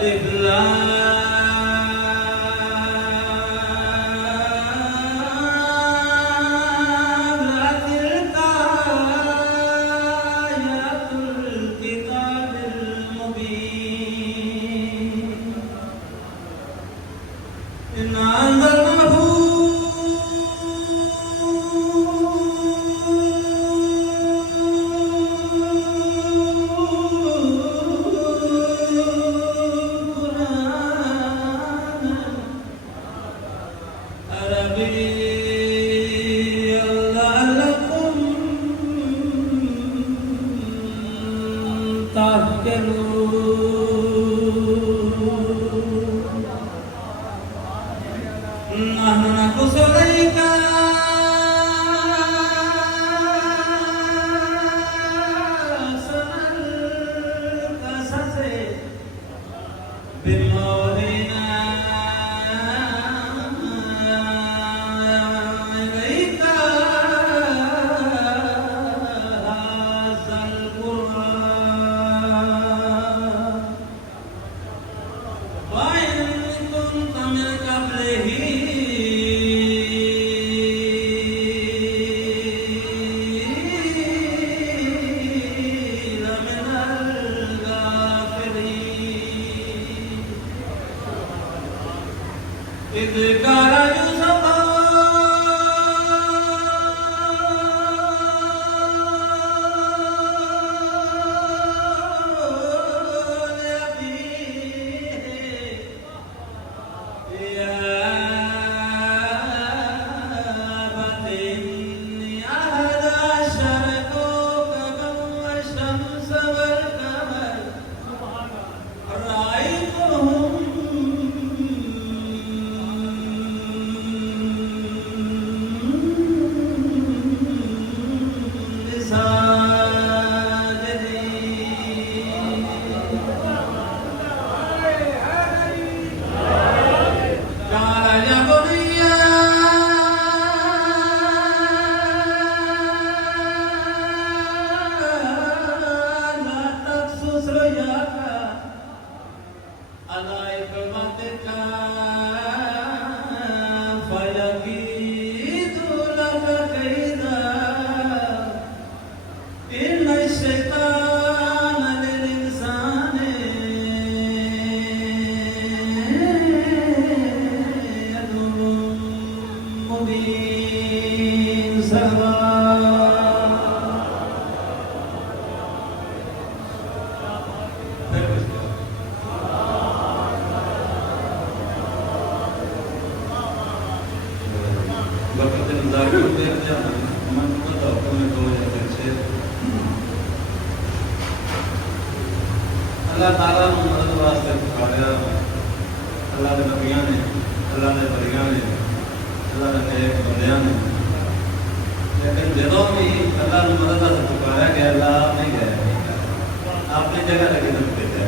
अलिफ लाम रा तिलका आयातुल किताबिल मुबीन इन्ना अंज़लनाहु अल्लाह ताला नूं मदद वास्ते बुखारिया अल्लाह दे नबियां ने अल्लाह दे वलियां ने अल्लाह दे नेक बंदियां ने लेकिन जदों भी अल्लाह नूं मदद वास्ते पुकारा गया अल्लाह नहीं गया आपने जगह लगी तो भेजा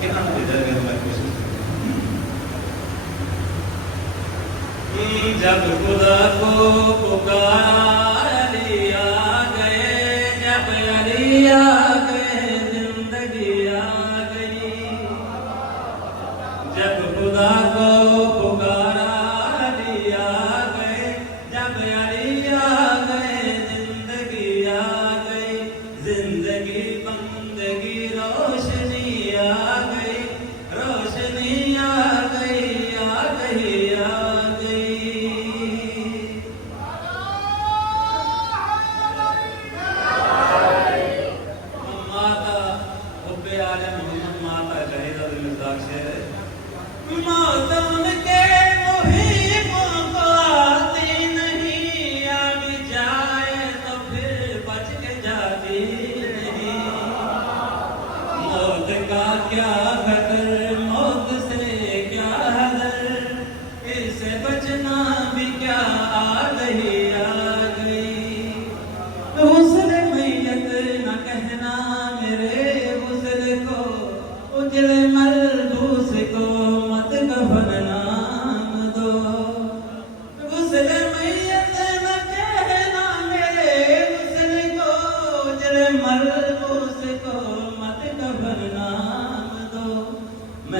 कितना भेजा गया मैं कोशिश जब खुदा को पुकारा लिया गए जब अलिया गए जिंदगी आ गई जब खुदा को पुकारा लिया गए जब अलिया गए जिंदगी आ गई जिंदगी बंदगी रोशनी आ गई रोशनी आ गई आ गई आ गई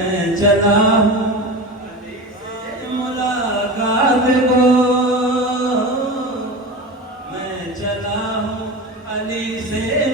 मैं चला हूँ अली से मुलाकात को, मैं चला हूँ अली से